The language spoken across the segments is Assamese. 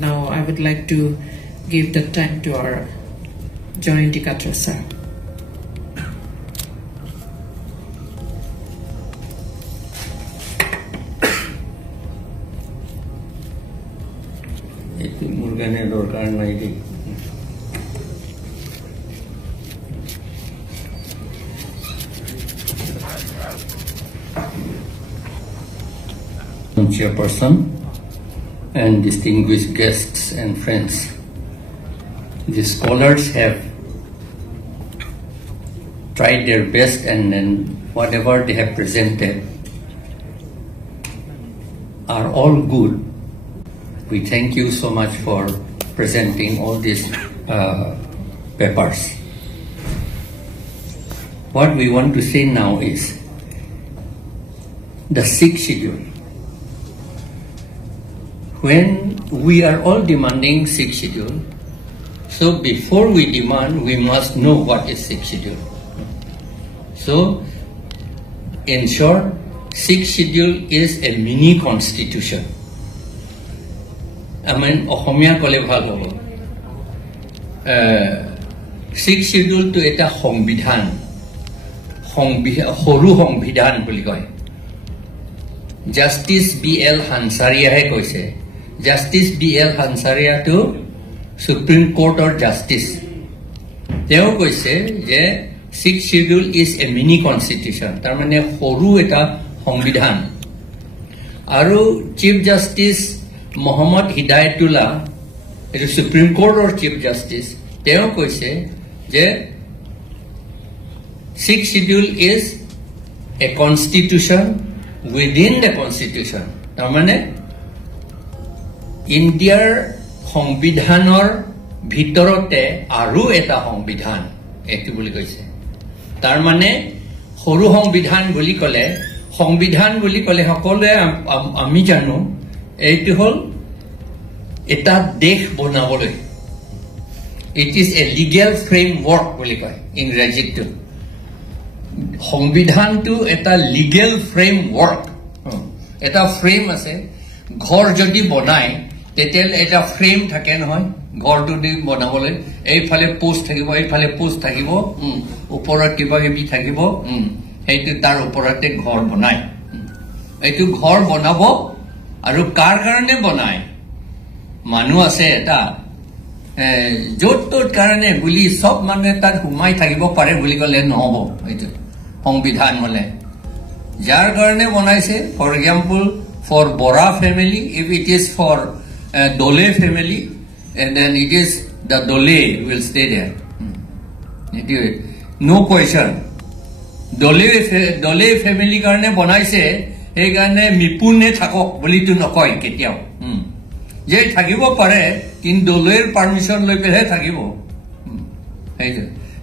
now I would like to give the time to our Joint Katra sir. Chairperson and distinguished guests and friends, the scholars have tried their best, and whatever they have presented are all good. We thank you so much for presenting all these papers. What we want to say now is the sixth schedule. When we are all demanding sixth schedule, so before we demand, we must know what is sixth schedule. So, in short, sixth schedule is a mini constitution. I mean, Ohomia kole bhal hobo. Sixth schedule to eta সংবিধান, সৰু সংবিধান বুলি কয়. Justice B.L. Hansaria he koise. Justice B.L. Hansaria to Supreme Court or Justice. Teo koise je sixth schedule is a mini constitution. Tar mane horu eta সংবিধান. Aru Chief Justice Muhammad Hidayatullah, the Supreme Court or Chief Justice, teo koise je sixth schedule is a constitution within the constitution. Tar mane Indiar সংবিধানৰ ভিতৰতে আৰু এটা সংবিধান এটো বুলি কৈছে. তাৰ মানে সৰু সংবিধান বুলি ক'লে সকলোৱে আমি জানো এইটো হল এটা দেশ বনাবলৈ. It is a legal framework বুলি কয় ইংৰাজীটো. সংবিধানটো এটা legal framework. এটা ফ্ৰেম আছে. ঘৰ যদি বনায় তেতিয়ালে এটা ফ্ৰেম থাকে নহয়, ঘৰটো দি বনাবলৈ এইফালে পোষ্ট থাকিব, এইফালে পোষ্ট থাকিব, ওপৰত কিবা কিবি থাকিব, সেইটো তাৰ ওপৰতে ঘৰ বনায়. এইটো ঘৰ বনাব আৰু কাৰ কাৰণে বনায়? মানুহ আছে এটা য'ত ত'ত কাৰণে বুলি সব মানুহে তাত সোমাই থাকিব পাৰে বুলি ক'লে নহ'ব. এইটো সংবিধান হলে যাৰ কাৰণে বনাইছে, for example for Bora family, if it is for Dole family, and then it is the Dole will stay there. No question. Dole family karne banaise, ei karne mipune thakok boli tu nokoi ketiao. Je thakibo pare, kin Doleer permission loi pehe thakibo.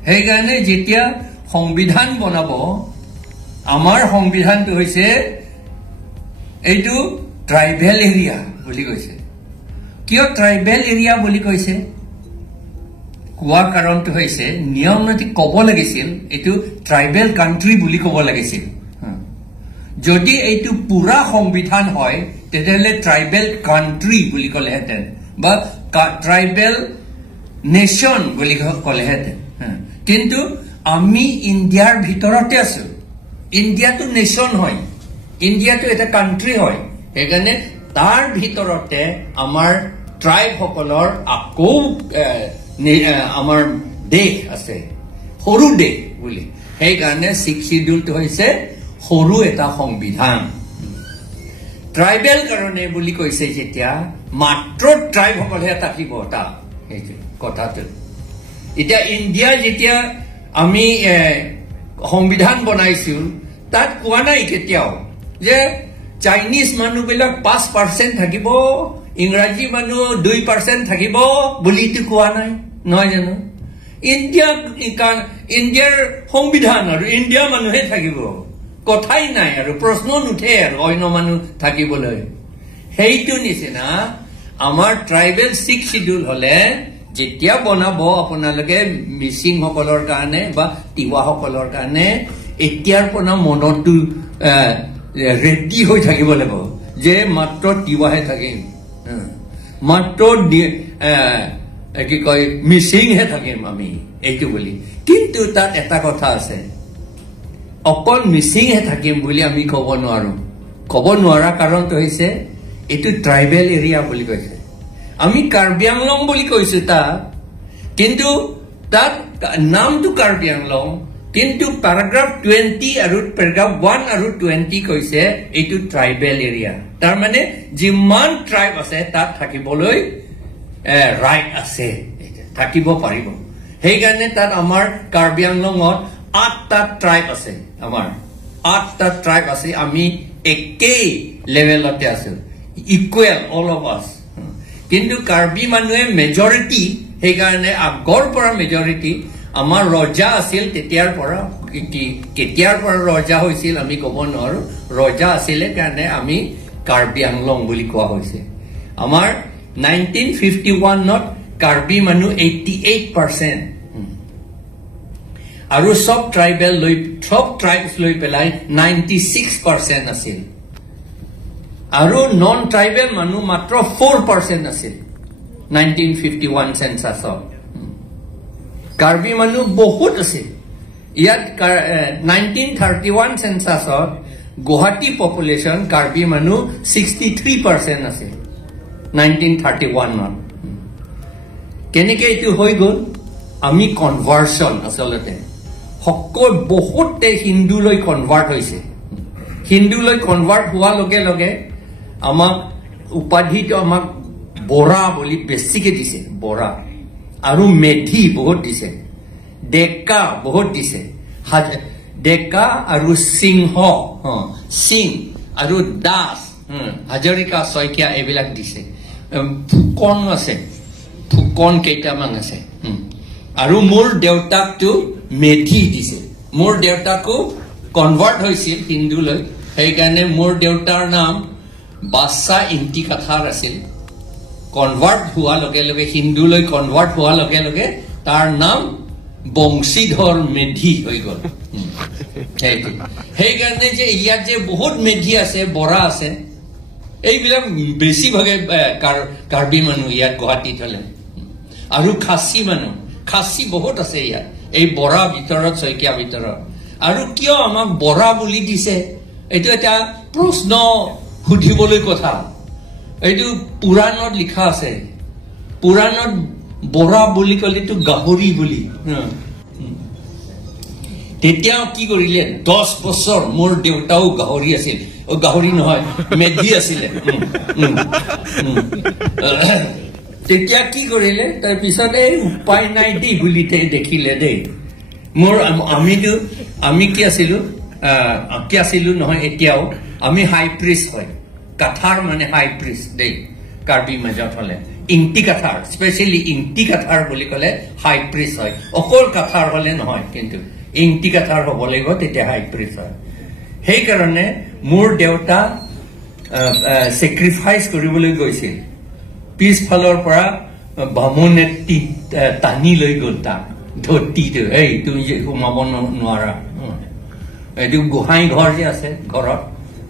Hei karne jetia সংবিধান bonabo, amar সংবিধান tu hoise এইটো ট্ৰাইবেল এৰিয়া বুলি কৈছে. কিয় ট্ৰাইবেল এৰিয়া বুলি কৈছে? কোৱা কাৰণটো হৈছে নিয়ম নীতি ক'ব লাগিছিল এইটো ট্ৰাইবেল কান্ট্ৰি বুলি ক'ব লাগিছিল. যদি এইটো পুৰা সংবিধান হয় তেতিয়াহ'লে ট্ৰাইবেল কান্ট্ৰি বুলি ক'লেহেঁতেন বা ট্ৰাইবেল নেশ্যন বুলি ক'লেহেঁতেন. কিন্তু আমি ইণ্ডিয়াৰ ভিতৰতে আছো. ইণ্ডিয়াটো নেশ্যন হয়, ইণ্ডিয়াটো এটা কান্ট্ৰি হয়. সেইকাৰণে তাৰ ভিতৰতে আমাৰ ট্ৰাইব সকলৰ আকৌ আমাৰ দেশ আছে, সৰু দেশ বুলি. সেইকাৰণে ছিক্স শিডিউলটো হৈছে সৰু এটা সংবিধান. ট্ৰাইবেল কাৰণে বুলি কৈছে যেতিয়া মাত্ৰ ট্ৰাইব সকলহে থাকিব তা সেইটো কথাটো. এতিয়া ইণ্ডিয়া যেতিয়া আমি সংবিধান বনাইছিল তাত কোৱা নাই কেতিয়াও যে চাইনিজ মানুহবিলাক 5% থাকিব, ইংৰাজী মানুহ 2% থাকিব বুলিতো কোৱা নাই, নহয় জানো? ইণ্ডিয়াৰ সংবিধান আৰু ইণ্ডিয়া মানুহে থাকিব, কথাই নাই আৰু প্ৰশ্ন নুঠে আৰু অন্য মানুহ থাকিবলৈ. সেইটো নিচিনা আমাৰ ট্ৰাইবেল ছিক্স শিডিউল হলে যেতিয়া বনাব আপোনালোকে মিচিং সকলৰ কাৰণে বা তিৱা সকলৰ কাৰণে এতিয়াৰ পৰা মনটো ৰেডি হৈ থাকিব লাগিব যে মাত্ৰ তিৱাহে থাকিম. মাত্ৰ কি কয় মিচিংহে থাকিম আমি এইটো বুলি কিন্তু তাত এটা কথা আছে অকল মিচিংহে থাকিম বুলি আমি ক'ব নোৱাৰো ক'ব নোৱাৰা কাৰণটো হৈছে এইটো ট্ৰাইবেল এৰিয়া বুলি কৈছে আমি কাৰ্বি আংলং বুলি কৈছো তাত কিন্তু তাত নামটো কাৰ্বি আংলং কিন্তু প্যাৰাগ্ৰাফ 20 আৰু প্যাৰাগ্ৰাফ 1 আৰু 20 কৈছে এইটো ট্ৰাইবেল এৰিয়া তাৰ মানে যিমান ট্ৰাইব আছে তাত থাকিবলৈ ৰাইট আছে থাকিব পাৰিব সেইকাৰণে তাত আমাৰ কাৰ্বি আংলঙত 8টা ট্ৰাইব আছে আমাৰ 8টা ট্ৰাইব আছে আমি একেই লেভেলতে আছো ইকুৱেল অল অফ আস কিন্তু কাৰ্বি মানুহে মেজৰিটি সেইকাৰণে আগৰ পৰা মেজৰিটি আমাৰ ৰজা আছিল তেতিয়াৰ পৰা কেতিয়াৰ পৰা ৰজা হৈছিল আমি ক'ব নোৱাৰো ৰজা আছিল কাৰণে আমি কাৰ্বি আংলং বুলি কোৱা হৈছে আমাৰ 1951 নত কাৰ্বি মানুহ 88% আৰু সব ট্ৰাইবছ লৈ পেলাই 96% আছিল আৰু নন ট্ৰাইবেল মানুহ মাত্ৰ 4% আছিল 1951 সেন্সাছত কাৰ্বি মানুহ বহুত আছে ইয়াত 1931 সেন্সাছত গুৱাহাটী পপুলেশ্যন কাৰ্বি মানুহ 63% আছে 1931 নত কেনেকে এইটো হৈ গ'ল আমি কনভাৰ্সন আচলতে সকল বহুতে হিন্দুলৈ কনভাৰ্ট হৈছে হিন্দুলৈ কনভাৰ্ট হোৱাৰ লগে লগে আমাক উপাধিটো আমাক বৰা বুলি বেছিকে দিছে বৰা আৰু মেধি বহুত দিছে ডেকা বহুত দিছে ডেকা আৰু সিংহ সিং আৰু দাস হাজৰিকা শইকীয়া এইবিলাক দিছে ফুকন আছে ফুকন কেইটামান আছে আৰু মোৰ দেউতাকটো মেধি দিছে মোৰ দেউতাকো কনভাৰ্ট হৈছিল হিন্দুলৈ সেইকাৰণে মোৰ দেউতাৰ নাম বাদশাহ ইন্তিকাথাৰ আছিল কনভাৰ্ট হোৱাৰ লগে লগে হিন্দুলৈ কনভাৰ্ট হোৱাৰ লগে লগে তাৰ নাম বংশীধৰ মেধি হৈ গ'ল সেইকাৰণে যে ইয়াত যে বহুত মেধি আছে বৰা আছে এইবিলাক বেছিভাগে কাৰ্বি মানুহ ইয়াত গুৱাহাটীত হলে আৰু খাচী মানুহ খাচী বহুত আছে ইয়াত এই বৰা ভিতৰত শইকীয়া ভিতৰত আৰু কিয় আমাক বৰা বুলি দিছে এইটো এটা প্ৰশ্ন সুধিবলৈ কথা এইটো পুৰাণত লিখা আছে পুৰাণত বৰা বুলি ক'লেতো গাহৰি বুলি তেতিয়া কি কৰিলে 10 বছৰ মোৰ দেউতাও গাহৰি আছিল গাহৰি নহয় মেধি আছিলে তেতিয়া কি কৰিলে তাৰ পিছত এই উপায় নাই দি বুলি দেখিলে দেই মোৰ আমি কি আছিলো নহয় এতিয়াও আমি হাই প্ৰিষ্ট হয় কাথাৰ মানে হাই প্ৰিষ্ট দেই কাৰ্বি মাজত হলে ইংটি কাথাৰ স্পেচিয়েলি ইংটি কাথাৰ বুলি ক'লে হাই প্ৰিষ্ট হয় অকল কাথাৰ হলে নহয় কিন্তু ইংটি কাথাৰ হ'ব লাগিব তেতিয়া হাই প্ৰিষ্ট হয় সেইকাৰণে মোৰ দেউতা চেক্ৰিফাইচ কৰিবলৈ গৈছিল পিছফালৰ পৰা বামুণে টানি লৈ গ'ল তাক ধতিটো এই তুমি যে সোমাব নোৱাৰা এইটো গোহাঁই ঘৰ যে আছে ঘৰত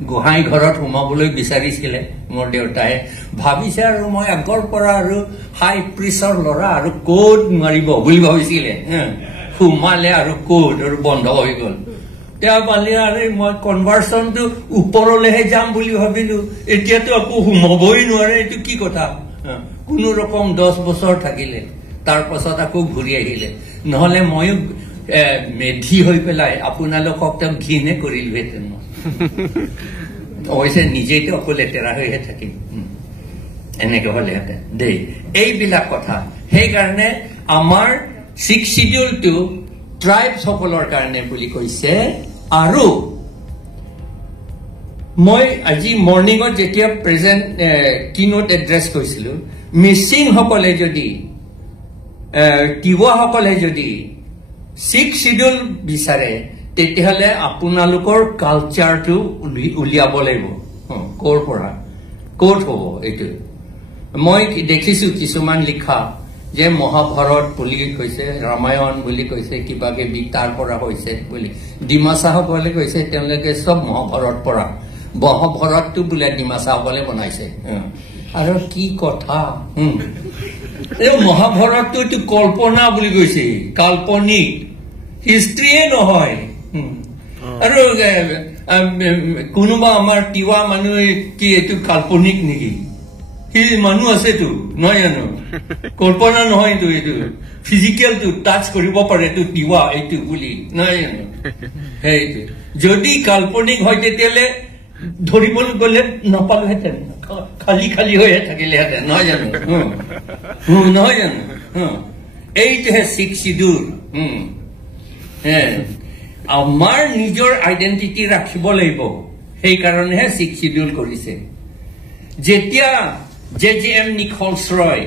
গোহাঁই ঘৰত সোমাবলৈ বিচাৰিছিলে মোৰ দেউতাই ভাবিছে আৰু মই আগৰ পৰা আৰু হাই প্ৰিষ্টৰ ল'ৰা আৰু ক'ত নোৱাৰিব বুলি ভাবিছিলে সোমালে আৰু ক'ত আৰু বন্ধ হৈ গ'ল তেওঁ পালে আৰু মই কনভাৰ্চনটো ওপৰলৈহে যাম বুলি ভাবিলো এতিয়াতো আকৌ সোমাবই নোৱাৰে এইটো কি কথা কোনো ৰকম 10 বছৰ থাকিলে তাৰ পাছত আকৌ ঘূৰি আহিলে নহলে ময়ো মেধি হৈ পেলাই আপোনালোকক তেওঁ ঘিনে কৰিলোহেঁতেন অৱশ্যে নিজেতো অকল লেতেৰা হৈহে থাকিম এনেকে হলেহেঁতেন দেই এইবিলাক কথা সেইকাৰণে আমাৰ 6 শিডিউলটো ট্ৰাইবছ সকলৰ কাৰণে বুলি কৈছে আৰু মই আজি মৰ্নিঙত যেতিয়া প্ৰেজেন্ট কিনোট এড্ৰেছ কৈছিলো মিচিং সকলে যদি তিৱা সকলে যদি 6 শিডিউল বিচাৰে তেতিয়াহলে আপোনালোকৰ কালচাৰটো উলিয়াব লাগিব ক'ৰ পৰা ক'ত হ'ব এইটো মই দেখিছো কিছুমান লিখা যে মহাভাৰত বুলি কৈছে ৰামায়ণ বুলি কৈছে কিবা কিবি তাৰ পৰা হৈছে বুলি ডিমাচাসকলে কৈছে তেওঁলোকে চব মহাভাৰত পৰা মহাভাৰতটো বোলে ডিমাচাসকলে বনাইছে আৰু কি কথা এই মহাভাৰতটো এইটো কল্পনা বুলি কৈছে কাল্পনিক হিষ্ট্ৰীয়ে নহয় আৰু কোনোবা আমাৰ তিৱা মানুহে কি এইটো কাল্পনিক নেকি সি মানুহ আছেতো নহয় জানো কল্পনা নহয়তো এইটো ফিজিকেলটো টাচ কৰিব পাৰে এইটো তিৱা এইটো বুলি নহয় জানো সেইটো যদি কাল্পনিক হয় তেতিয়াহ'লে ধৰিবলৈ গ'লে নাপালোহেঁতেন খালি খালি হৈহে থাকিলেহেঁতেন নহয় জানো নহয় জানো এইটোহে শিখ চিদুৰ আমাৰ নিজৰ আইডেণ্টিটি ৰাখিব লাগিব সেইকাৰণেহে শিখ চিডুল কৰিছে যেতিয়া JJM নিখলছ ৰয়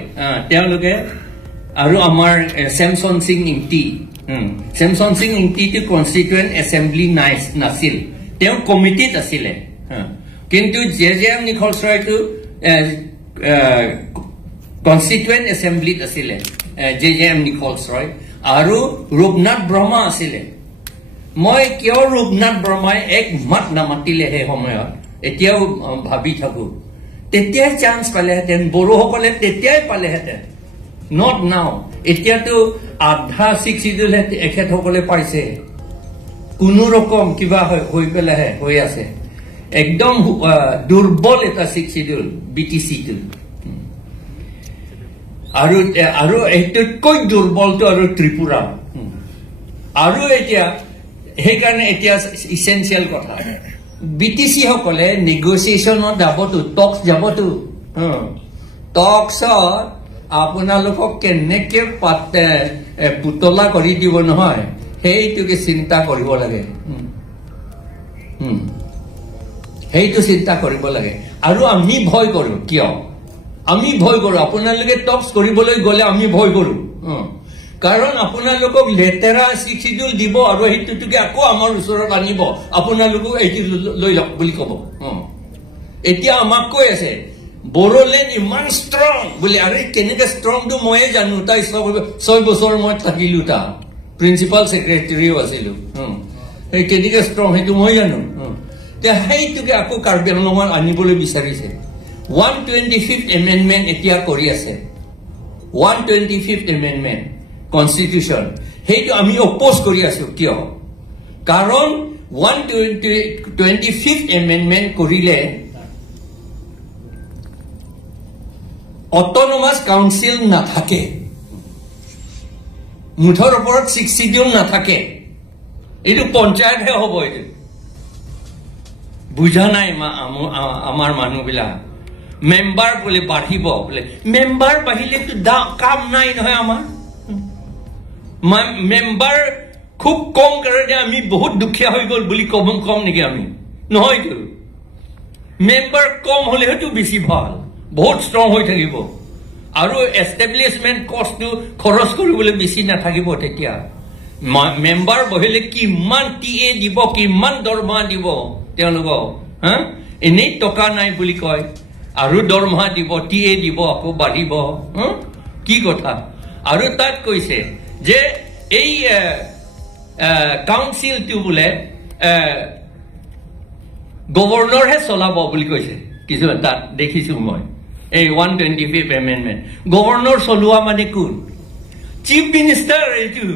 তেওঁলোকে আৰু আমাৰ ছেমছন সিং ইংতি ছেমছন সিং ইংতিটো কনষ্টিটুৱেণ্ট এছেম্বলি নাছিল তেওঁ কমিটিত আছিলে কিন্তু JJM নিখলছ ৰয়টো কনষ্টিটুৱেণ্ট এছেম্বলিত আছিলে JJM নিখলছ ৰয় আৰু ৰূপনাথ ব্ৰহ্মা আছিলে মই কিয় ৰূপনাথ ব্ৰহ্মাই এক মাত নামাতিলে সেই সময়ত এতিয়াও ভাবি থাকো তেতিয়াই চান্স পালেহেঁতেন বড়োসকলে তেতিয়াই পালেহেঁতেন নট নাও এতিয়াতো আধা শিখ চিডুল এখেতসকলে পাইছে কোনো ৰকম কিবা হৈ পেলাইহে হৈ আছে একদম দুৰ্বল এটা শিখ চিডুল BTCটো আৰু এইটোতকৈ দুৰ্বলটো আৰু ত্ৰিপুৰা আৰু এতিয়া সেইকাৰণে এতিয়া ইছেঞ্চিয়েল কথা BTC সকলে নেগোচিয়েশ্যনত যাবতো টক্স যাবতো টক্সত আপোনালোকক কেনেকে পুতলা কৰি দিব নহয় সেইটোকে চিন্তা কৰিব লাগে সেইটো চিন্তা কৰিব লাগে আৰু আমি ভয় কৰো কিয় আমি ভয় কৰো আপোনালোকে টক্স কৰিবলৈ গ'লে আমি ভয় কৰো কাৰণ আপোনালোকক লেতেৰা শিডিউল দিব আৰু সেইটোকে আকৌ আমাৰ ওচৰত আনিব আপোনালোকক এইটো লৈ লওক বুলি ক'ব এতিয়া আমাক কৈ আছে বড়োলেণ্ড ইমান ষ্ট্ৰং বুলি আৰু কেনেকে ষ্ট্ৰংটো ময়ে জানো তাই 6 বছৰ মই থাকিলো তা প্ৰিন্সিপাল ছেক্ৰেটাৰীও আছিলো এই কেনেকে ষ্ট্ৰং সেইটো মই জানো সেইটোকে আকৌ কাৰ্বি আংলঙত আনিবলৈ বিচাৰিছে 125th এমেণ্ডমেণ্ট এতিয়া কৰি আছে 125th এমেণ্ডমেণ্ট কনষ্টিটিউশ্যন সেইটো আমি অপোজ কৰি আছো কিয় কাৰণ 125th এমেণ্ডমেণ্ট কৰিলে অট'নমাছ কাউন্সিল নাথাকে মুঠৰ ওপৰত 6 শিডিউল নাথাকে এইটো পঞ্চায়তহে হ'ব এইটো বুজা নাই আমাৰ মানুহবিলাক মেম্বাৰ বোলে বাঢ়িব বোলে মেম্বাৰ বাঢ়িলেতো কাম নাই নহয় আমাৰ মেম্বাৰ খুব কম কাৰণে আমি বহুত দুখীয়া হৈ গ'ল বুলি কম নেকি আমি নহয়তো মেম্বাৰ কম হ'লেতো বেছি ভাল বহুত ষ্ট্ৰং হৈ থাকিব আৰু এষ্টাব্লিছমেণ্ট কষ্টটো খৰচ কৰিবলৈ বেছি নাথাকিব তেতিয়া মেম্বাৰ বহিলে কিমান TA দিব কিমান দৰমহা দিব তেওঁলোকক এনেই টকা নাই বুলি কয় আৰু দৰমহা দিব TA দিব আকৌ বাঢ়িব কি কথা আৰু তাত কৈছে যে এই কাউন্সিলটো বোলে গভৰ্ণৰহে চলাব বুলি কৈছে কিছু তাত দেখিছো মই এই 125th এমেণ্ডমেণ্ট গভৰ্ণৰ চলোৱা মানে কোন চিফ মিনিষ্টাৰ এইটো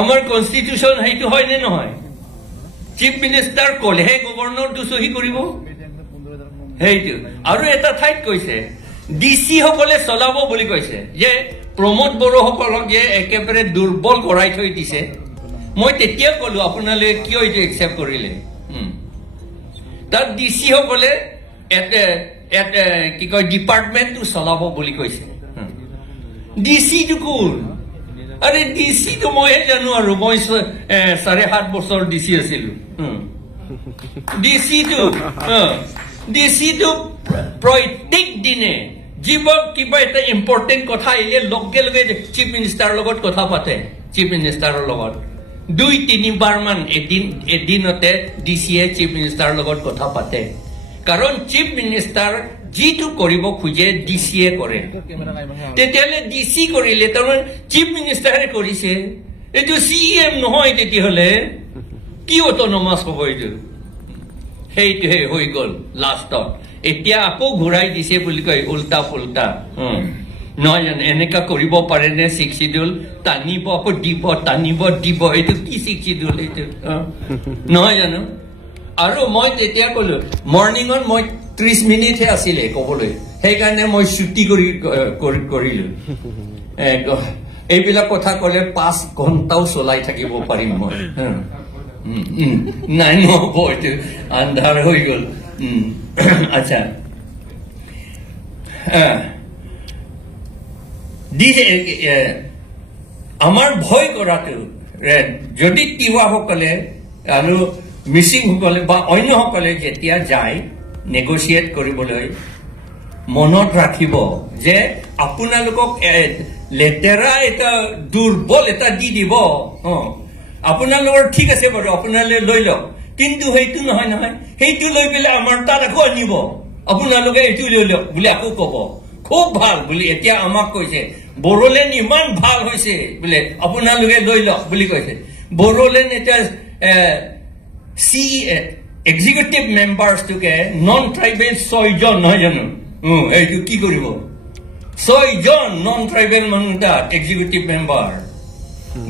আমাৰ কনষ্টিটিউশ্যন সেইটো হয় নে নহয় চিফ মিনিষ্টাৰ ক'লেহে গভৰ্ণৰটো চহী কৰিব সেইটো আৰু এটা ঠাইত কৈছে DC সকলে চলাব বুলি কৈছে যে প্ৰমোদ বড়োসকলক যে একেবাৰে দুৰ্বল কৰাই থৈ দিছে মই তেতিয়া ক'লো আপোনালোকে কিয় এইটো একচেপ্ট কৰিলে তাত DC সকলে কি কয় ডিপাৰ্টমেণ্টটো চলাব বুলি কৈছে DCটো কোন আৰে DCটো মইহে জানো আৰু মই 7.5 বছৰ DC আছিলো DCটো প্ৰত্যেক দিনে জীৱক কিবা এটা ইম্পৰ্টেণ্ট কথা আহিলে লগে লগে চিফ মিনিষ্টাৰৰ লগত কথা পাতে চিফ মিনিষ্টাৰৰ লগত 2-3 বাৰ মান এদিনতে DCয়ে চিফ মিনিষ্টাৰৰ লগত কথা পাতে কাৰণ চিফ মিনিষ্টাৰ যিটো কৰিব খোজে DCয়ে কৰে তেতিয়াহ'লে DC কৰিলে তাৰমানে চিফ মিনিষ্টাৰে কৰিছে এইটো CM নহয় তেতিয়াহ'লে কি অট'নমাছ হ'ব এইটো সেইটোহে হৈ গ'ল লাষ্টত এতিয়া আকৌ ঘূৰাই দিছে বুলি কয় উল্টা ফুল্টা নহয় জানো এনেকা কৰিব পাৰে নে 6 শিডিউল টানিব আকৌ দিব টানিব দিব এইটো কি 6 শিডিউল এইটো নহয় জানো আৰু মই তেতিয়া কলো মৰ্নিঙত মই 30 মিনিটহে আছিলে ক'বলৈ সেইকাৰণে মই ছুটি কৰিলো এইবিলাক কথা ক'লে 5 ঘণ্টাও চলাই থাকিব পাৰিম মই নাই নহ'ব এইটো আন্ধাৰ হৈ গ'ল আচ্ছা আমাৰ ভয় কৰাটো যদি তিৱাসকলে আৰু মিচিংসকলে বা অন্যসকলে যেতিয়া যায় নেগচিয়েট কৰিবলৈ মনত ৰাখিব যে আপোনালোকক লেতেৰা এটা দুৰ্বল এটা দি দিব আপোনালোকৰ ঠিক আছে বাৰু আপোনালোকে লৈ লওক কিন্তু সেইটো নহয় নহয় সেইটো লৈ পেলাই আমাৰ তাত আকৌ আনিব আপোনালোকে এইটো লৈ লওক বুলি আকৌ ক'ব খুব ভাল বুলি এতিয়া আমাক কৈছে বড়োলেণ্ড ইমান ভাল হৈছে বোলে আপোনালোকে লৈ লওক বুলি কৈছে বড়োলেণ্ড এতিয়া সি এক্সিকিউটিভ মেম্বাৰ্ছটোকে নন ট্ৰাইবেল 6 জন নহয় জানো এইটো কি কৰিব 6 জন নন ট্ৰাইবেল মানুহ তাত এক্সিকিউটিভ মেম্বাৰ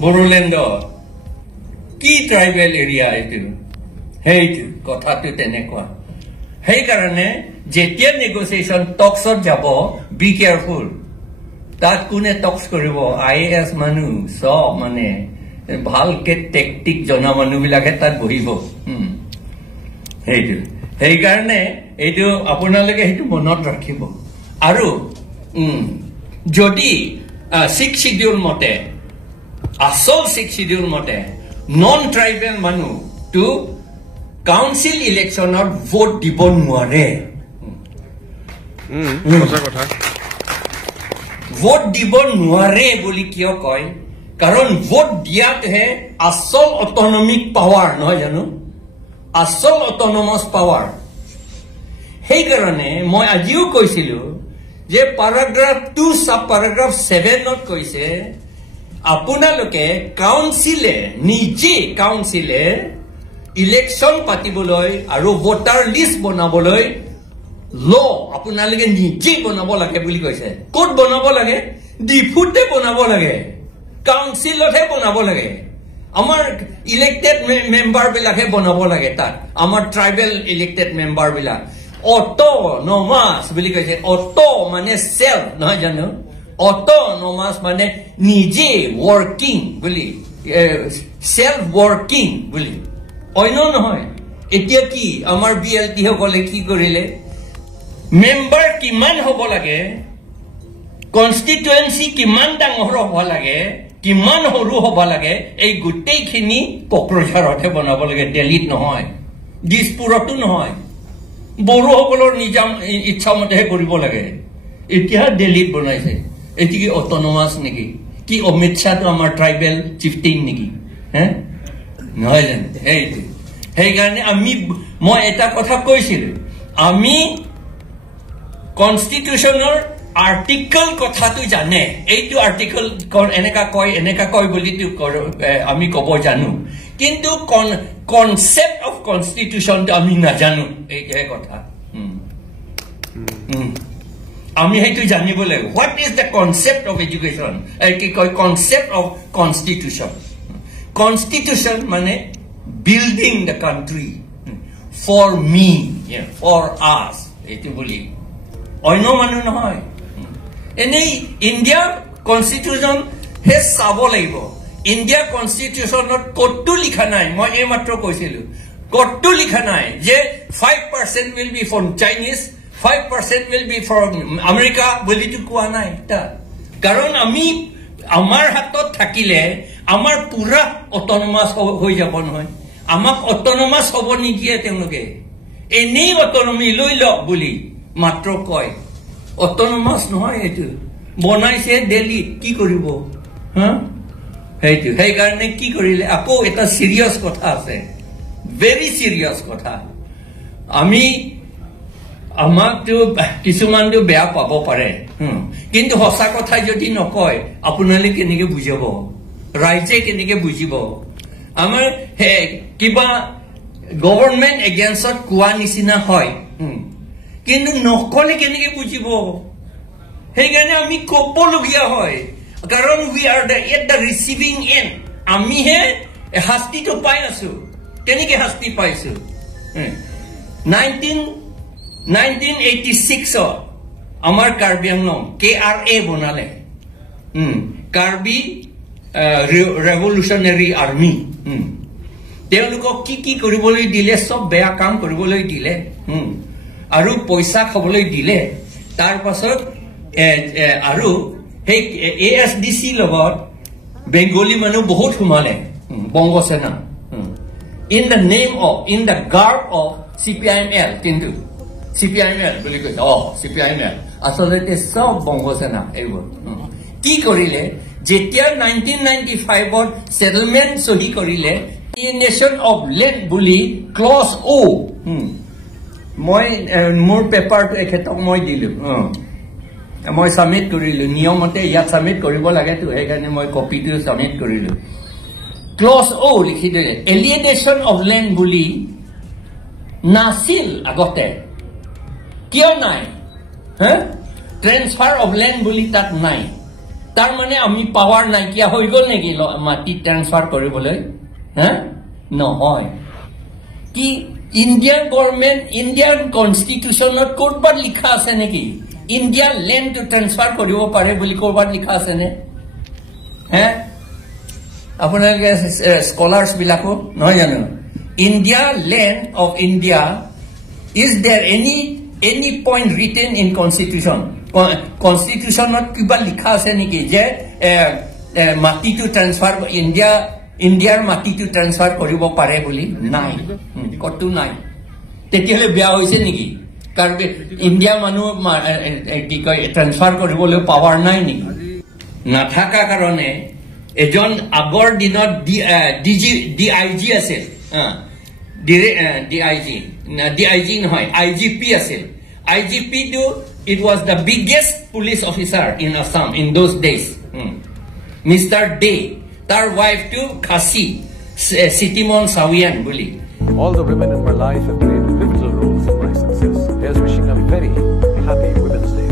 বড়োলেণ্ডৰ কি ট্ৰাইবেল এৰিয়া এইটো সেইটো কথাটো তেনেকুৱা সেইকাৰণে যেতিয়া নেগচিয়েশ্যন টক্সত যাব বি কেয়াৰফুল তাত কোনে টক্স কৰিব IAS মানুহ চব মানে ভালকে টেকটিক জনা মানুহবিলাকে তাত বহিব সেইটো সেইকাৰণে এইটো আপোনালোকে সেইটো মনত ৰাখিব আৰু যদি 6 শিডিউল মতে আসল 6 শিডিউল মতে নন ট্ৰাইবেল মানুহ টু কাউন্সিল ইলেকশ্যনত ভোট দিব নোৱাৰে ভোট দিব নোৱাৰে বুলি কিয় কয় কাৰণ ভোট দিয়াতহে আসল অটনমিক পাৱাৰ নহয় জানো আসল অটনমাছ পাৱাৰ সেইকাৰণে মই আজিও কৈছিলো যে paragraph 2 sub paragraph 7ত কৈছে আপোনালোকে কাউন্সিলে নিজে কাউন্সিলে ইলেকশ্যন পাতিবলৈ আৰু ভোটাৰ লিষ্ট বনাবলৈ ল আপোনালোকে নিজে বনাব লাগে বুলি কৈছে ক'ত বনাব লাগে ডিফুতে বনাব লাগে কাউন্সিলতহে বনাব লাগে আমাৰ ইলেক্টেড মেম্বাৰ বিলাকে বনাব লাগে তাত আমাৰ ট্ৰাইবেল ইলেক্টেড মেম্বাৰ বিলাক অট'নমাছ বুলি কৈছে অট' মানে সেল্ফ নহয় জানো অট'নমাছ মানে নিজে ৱৰ্কিং বুলি সেল্ফ ৱৰ্কিং বুলি অন্য নহয় এতিয়া কি আমাৰ BLT সকলে কি কৰিলে মেম্বাৰ কিমান হ'ব লাগে কনষ্টিটুৱেন্সি কিমান ডাঙৰ হ'ব লাগে কিমান সৰু হ'ব লাগে এই গোটেইখিনি কোকৰাঝাৰতহে বনাব লাগে দিল্লীত নহয় দিছপুৰতো নহয় বড়োসকলৰ নিজাম ইচ্ছামতেহে কৰিব লাগে এতিয়া দিল্লীত বনাইছে এটি কি অট'নমাছ নেকি কি অমিত শ্বাহটো আমাৰ ট্ৰাইবেল চিফটিং নেকি নহয় জানো সেইটো সেইকাৰণে মই এটা কথা কৈছিলো আমি কনষ্টিটিউশ্যনৰ আৰ্টিকল কথাটো জানে এইটো আৰ্টিকল এনেকা কয় বুলি আমি ক'ব জানো কিন্তু কনসেপ্ট অফ কনষ্টিটিউশ্যনটো আমি নাজানো এইটোহে কথা আমি সেইটো জানিব লাগিব what is the concept of education কি কয় কনসেপ্ট অফ কনষ্টিটিউশ্যন কনষ্টিটিউশ্যন মানে building the country for me for us এইটো বুলি অন্য মানুহ নহয় এনেই ইণ্ডিয়া কনষ্টিটিউশ্যন হে চাব লাগিব ইণ্ডিয়া কনষ্টিটিউশ্যনত ক'তো লিখা নাই মই এইমাত্ৰ কৈছিলো ক'তো লিখা নাই যে 5% will be from Chinese 5% will be from America বুলিতো কোৱা নাই কাৰণ আমি আমাৰ হাতত থাকিলে আমাৰ পুৰা অট'নমাছ হৈ যাব নহয় আমাক অট'নমাছ হ'ব নিদিয়ে তেওঁলোকে এনেই অট'নমি লৈ লওক বুলি মাত্ৰ কয় অট'নমাছ নহয় এইটো বনাইছে দিল্লীত কি কৰিব সেইটো সেইকাৰণে কি কৰিলে আকৌ এটা চিৰিয়াছ কথা আছে ভেৰি চিৰিয়াছ কথা আমাকতো কিছুমানটো বেয়া পাব পাৰে কিন্তু সঁচা কথা যদি নকয় আপোনালোকে কেনেকে বুজাব ৰাইজে কেনেকে বুজিব আমাৰ কিবা গভৰ্ণমেণ্ট এগেইনষ্টত কোৱা নিচিনা হয় কিন্তু নকলে কেনেকে বুজিব সেইকাৰণে আমি ক'বলগীয়া হয় কাৰণ we are at the receiving and আমিহে শাস্তিটো পাই আছো কেনেকে শাস্তি পাইছো 1986 আমাৰ কাৰ্বি আংলং KRA বনালে কাৰ্বি ৰেভলিউচনাৰী আৰ্মি তেওঁলোকক কি কৰিবলৈ দিলে সব বেয়া কাম কৰিবলৈ দিলে আৰু পইচা খাবলৈ দিলে তাৰ পাছত আৰু সেই ASDC লগত বেংগলী মানুহ বহুত সোমালে বংগসেনা in the name of in the garb of CPIML কিন্তু CPIML বুলি কৈছে CPIML আসলে সব বংগসেনা এইবোৰ কি কৰিলে যেতিয়া 1995 ত সেটেলমেন্ট সহি কৰিলে নেশন অফ ল্যান্ড বুলি ক্লজ O মই মোৰ পেপাৰটো এখেতক মই দিলো মই সাবমিট কৰিলো নিয়মতে ইয়াত সাবমিট কৰিব লাগে তো সেইকাৰণে মই কপিটো সাবমিট কৰিলো ক্লজ O লিখি দিলে এলিয়েনেশন অফ ল্যান্ড বুলি নাছিল আগতে কিয় নাই ট্ৰান্সফাৰ অফ ল্যান্ড বুলি তাত নাই তাৰ মানে আমি পাৱাৰ নাইকিয়া হৈ গল নেকি মাটি ট্ৰান্সফাৰ কৰিবলৈ নহয় কি ইণ্ডিয়ান গভৰ্নমেণ্ট ইণ্ডিয়ান কনষ্টিটিউচনত ক'ৰবাত লিখা আছে নেকি ইণ্ডিয়ান ল্যান্ড ট্ৰান্সফাৰ কৰিব পাৰে বুলি ক'ৰবাত লিখা আছে নে আপোনালোকে স্কলাৰ্ছ বিলাকো নহয় জানো India land of India is there any point written in constitution কনষ্টিটিউচনত কিবা লিখা আছে নেকি যে মাটিটো ট্ৰান্সফাৰ ইণ্ডিয়াৰ মাটিটো ট্ৰান্সফাৰ কৰিব পাৰে বুলি নাই কতো নাই তেতিয়াহ'লে বেয়া হৈছে নেকি কাৰণ ইণ্ডিয়া মানুহ কি কয় ট্ৰান্সফাৰ কৰিবলৈ পাৱাৰ নাই নেকি নাথাকা কাৰণে এজন আগৰ দিনত DIG আছিল DIG নহয় IGP আছিল IGP টো it was the biggest police officer in Assam in those days Mr. Day tar wife to Khasi Sitimon Sawian boli all the women in my life have played pivotal roles in my success. Here's wishing a very happy Women's Day.